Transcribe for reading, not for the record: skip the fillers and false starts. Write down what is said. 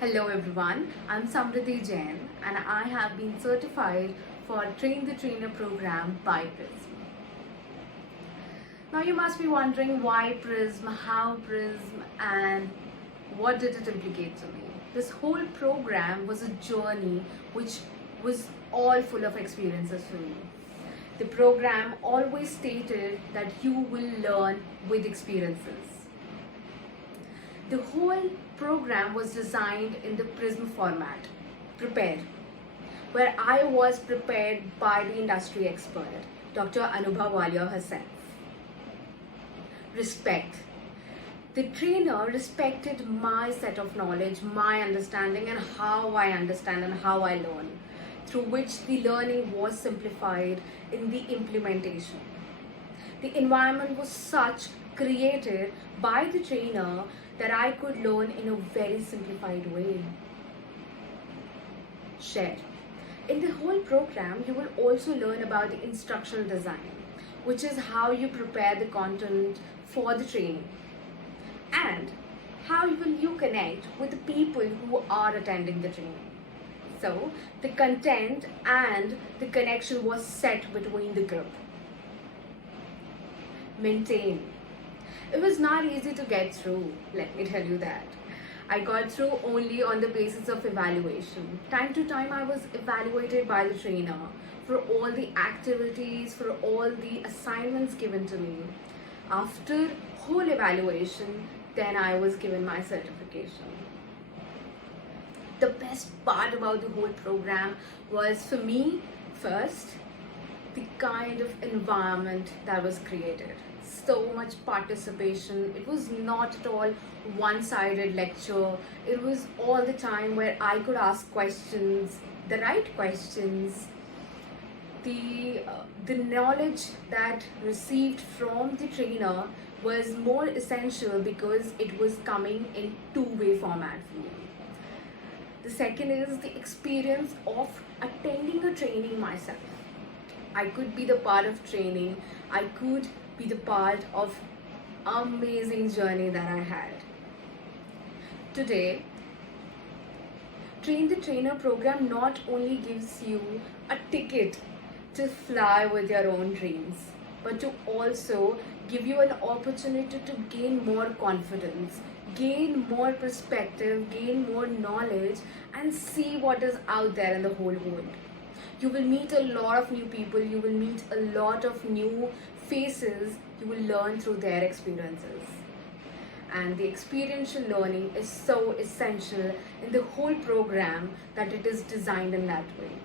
Hello everyone, I'm Samriddhi Jain and I have been certified for Train the Trainer program by PRISM. Now you must be wondering why PRISM, how PRISM, and what did it implicate to me. This whole program was a journey which was all full of experiences for me. The program always stated that you will learn with experiences. The whole program was designed in the PRISM format, prepare, where I was prepared by the industry expert, Dr. Anubhav Walia herself. Respect. The trainer respected my set of knowledge, my understanding, and how I understand and how I learn, through which the learning was simplified in the implementation. The environment was such created by the trainer that I could learn in a very simplified way. Share. In the whole program, you will also learn about the instructional design, which is how you prepare the content for the training, and how will you connect with the people who are attending the training. So the content and the connection was set between the group. Maintain. It was not easy to get through, let me tell you that. I got through only on the basis of evaluation. Time to time I was evaluated by the trainer for all the activities, for all the assignments given to me. After whole evaluation, then I was given my certification. The best part about the whole program was, for me, first, the kind of environment that was created. So much participation. It was not at all one-sided lecture. It was all the time where I could ask questions, the right questions. The knowledge that received from the trainer was more essential because it was coming in two-way format for me. The second is the experience of attending a training myself. I could be the part of training. I could be the part of amazing journey that I had. Today, Train the Trainer program not only gives you a ticket to fly with your own dreams, but to also give you an opportunity to gain more confidence, gain more perspective, gain more knowledge, and see what is out there in the whole world. You will meet a lot of new people, you will meet a lot of new faces, you will learn through their experiences. And the experiential learning is so essential in the whole program that it is designed in that way.